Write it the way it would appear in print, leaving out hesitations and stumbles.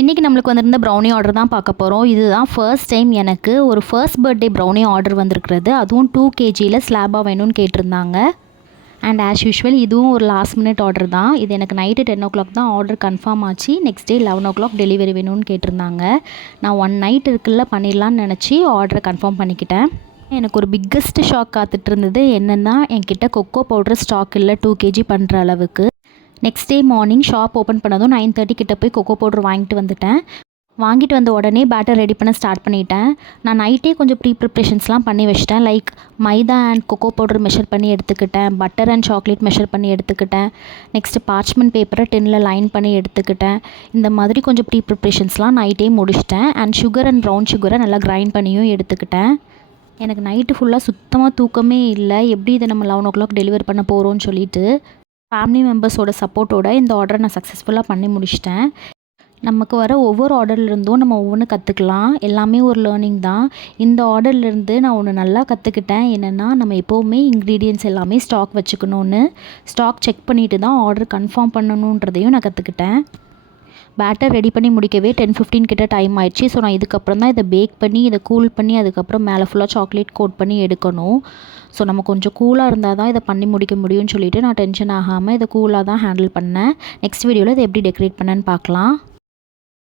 இன்றைக்கி நம்மளுக்கு வந்திருந்த ப்ரௌனி ஆர்டர் தான் பார்க்க போகிறோம். இதுதான் ஃபர்ஸ்ட் டைம் எனக்கு ஒரு ஃபர்ஸ்ட் பர்த்டே ப்ரௌனி ஆர்டர் வந்திருக்கிறது. அதுவும் 2 kgயில் ஸ்லாபாக வேணும்னு கேட்டிருந்தாங்க. அண்ட் ஆஸ் யூஷுவல் இதுவும் ஒரு லாஸ்ட் மினிட் ஆர்டர் தான். இது எனக்கு நைட்டு 10 o'clock தான் ஆர்டர் கன்ஃபார்ம் ஆச்சு. நெக்ஸ்ட் டே 11 o'clock டெலிவரி வேணும்னு கேட்டிருந்தாங்க. நான் 1 நைட் இருக்குல்ல பண்ணிடலான்னு நினச்சி ஆர்டரை கன்ஃபார்ம் பண்ணிக்கிட்டேன். எனக்கு ஒரு பிக்கஸ்ட் ஷாக் காத்துட்டு இருந்தது என்னென்னா, என்கிட்ட கொக்கோ பவுடர் ஸ்டாக் இல்லை 2 kg பண்ணுற அளவுக்கு. Next day morning shop open பண்ணதும் 9:30 கிட்ட போய் கொக்கோ பவுடர் வாங்கிட்டு வந்துட்டேன். வாங்கிட்டு வந்த உடனே பேட்டர் ரெடி பண்ண ஸ்டார்ட் பண்ணிட்டேன். நான் நைட்டே கொஞ்சம் ப்ரிப்ரேஷன்ஸ்லாம் பண்ணி வச்சிட்டேன். Like maida and cocoa powder measure பண்ணி எடுத்துக்கிட்டேன். பட்டர் அண்ட் சாக்லேட் மெஷர் பண்ணி எடுத்துக்கிட்டேன். நெக்ஸ்ட்டு பார்ச்மெண்ட் பேப்பரை டின்னில் லைன் பண்ணி எடுத்துக்கிட்டேன். இந்த மாதிரி கொஞ்சம் ப்ரிப்ரேஷன்ஸ்லாம் நைட்டே முடிச்சிட்டேன். அண்ட் சுகர் அண்ட் ப்ரௌன் சுகரை நல்லா கிரைண்ட் பண்ணியும் எடுத்துக்கிட்டேன். எனக்கு நைட்டு ஃபுல்லாக சுத்தமாக தூக்கமே இல்லை. எப்படி இதை நம்ம 11 o'clock டெலிவர் பண்ண போகிறோன்னு சொல்லிட்டு ஃபேமிலி மெம்பர்ஸோட சப்போர்ட்டோட இந்த ஆர்டரை நான் சக்ஸஸ்ஃபுல்லாக பண்ணி முடிச்சிட்டேன். நமக்கு வர ஒவ்வொரு ஆர்டர்லேருந்தும் நம்ம ஒவ்வொன்று கற்றுக்கலாம். எல்லாமே ஒரு லேர்னிங் தான். இந்த ஆர்டர்லேருந்து நான் ஒன்று நல்லா கற்றுக்கிட்டேன். என்னென்னா, நம்ம எப்போவுமே இன்க்ரீடியன்ட்ஸ் எல்லாமே ஸ்டாக் வச்சுக்கணுன்னு, ஸ்டாக் செக் பண்ணிவிட்டு தான் ஆர்டர் கன்ஃபார்ம் பண்ணணுன்றதையும் நான் கற்றுக்கிட்டேன். பேட்டர் ரெடி பண்ணி முடிக்கவே 10-15 கிட்ட டைம் ஆயிடுச்சு. ஸோ நான் இதுக்கப்புறம் தான் இதை பேக் பண்ணி, இதை கூல் பண்ணி, அதுக்கப்புறம் மேலே ஃபுல்லாக சாக்லேட் கோட் பண்ணி எடுக்கணும். ஸோ நம்ம கொஞ்சம் கூலாக இருந்தால் தான் இதை பண்ணி முடிக்க முடியும்னு சொல்லிவிட்டு நான் டென்ஷன் ஆகாமல் இதை கூலாக தான் ஹேண்டில் பண்ணேன். நெக்ஸ்ட் வீடியோவில் இதை எப்படி டெக்கரேட் பண்ணேன்னு பார்க்கலாம்.